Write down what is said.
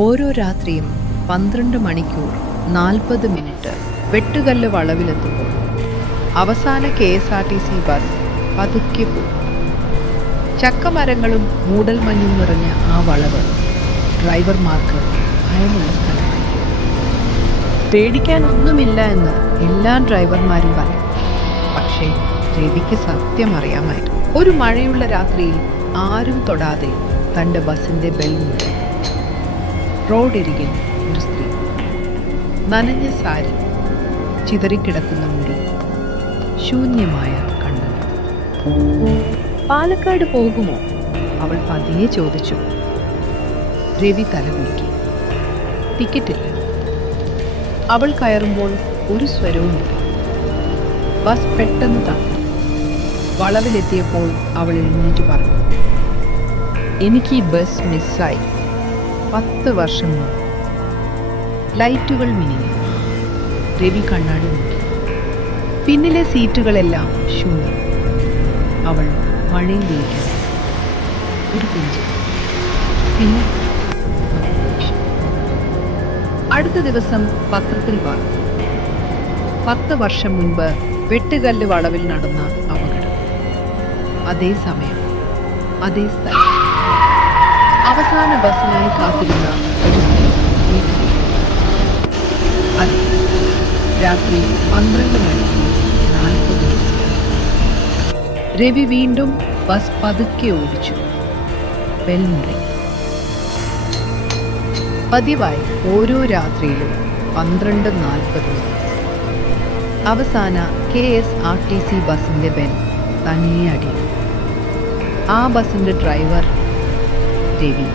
ഓരോ രാത്രിയും 12 മണിക്കൂർ 40 മിനിറ്റ് വെട്ടുകല്ല് വളവിലെത്തുമ്പോൾ അവസാന KSRTC ബസ് പതുക്കെ പോകും. ചക്കമരങ്ങളും മൂടൽമഞ്ഞും നിറഞ്ഞ ആ വളവ് ഡ്രൈവർമാർക്ക് ഭയമുള്ള സ്ഥലമായിരിക്കും. പേടിക്കാനൊന്നുമില്ല എന്ന് എല്ലാ ഡ്രൈവർമാരും പറയും. പക്ഷേ രവിക്ക് സത്യം അറിയാമായിരുന്നു. ഒരു മഴയുള്ള രാത്രിയിൽ ആരും തൊടാതെ തൻ്റെ ബസിൻ്റെ ബെൽ മുട്ടി. റോഡരികിൽ ഒരു സ്ത്രീ, നനഞ്ഞ സാരി, ചിതറിക്കിടക്കുന്ന മുടി, ശൂന്യമായ കണ്ണുകൾ. പാലക്കാട് പോകുമോ? അവൾ പതിയെ ചോദിച്ചു. രവി തലകുലുക്കി. ടിക്കറ്റില്ല. അവൾ കയറുമ്പോൾ ഒരു സ്വരവുമില്ല. ബസ് പെട്ടെന്ന് തന്നു. വളവിലെത്തിയപ്പോൾ അവൾ എഴുന്നേറ്റ് പറഞ്ഞു, എനിക്ക് ഈ ബസ് മിസ്സായി. 10 വർഷം മുമ്പ്. ലൈറ്റുകൾ മിനിങ്ങി. രവി കണ്ണാടി നോക്കി. പിന്നിലെ സീറ്റുകളെല്ലാം ശൂന്യം. അവൾ മഴയിൽ വീഴ്ക്കാൻ ഒരു പിഞ്ച്. പിന്നെ അടുത്ത ദിവസം പത്രത്തിൽ വാർത്ത. 10 വർഷം മുൻപ് വെട്ടുകല്ല് വളവിൽ നടന്ന അപകടം. അതേ സമയം, അതേ സ്ഥലം. അവസാന ബസ്സിനായി കാത്തിരുന്ന ഒരു സ്ത്രീ വീട്ടിലേക്ക്. അതെ, രാത്രി 12 മണിക്ക് 40 മിനിറ്റ്. രവി വീണ്ടും ബസ് പതുക്കെ ഓടിച്ചു. ബെൽ മുഴങ്ങി. പതിവായി ഓരോ രാത്രിയിലും 12:40 അവസാന KSRTC ബസിൻ്റെ ബെൽ തനിയെ അടിയും. ആ ബസിൻ്റെ ഡ്രൈവർ രവി.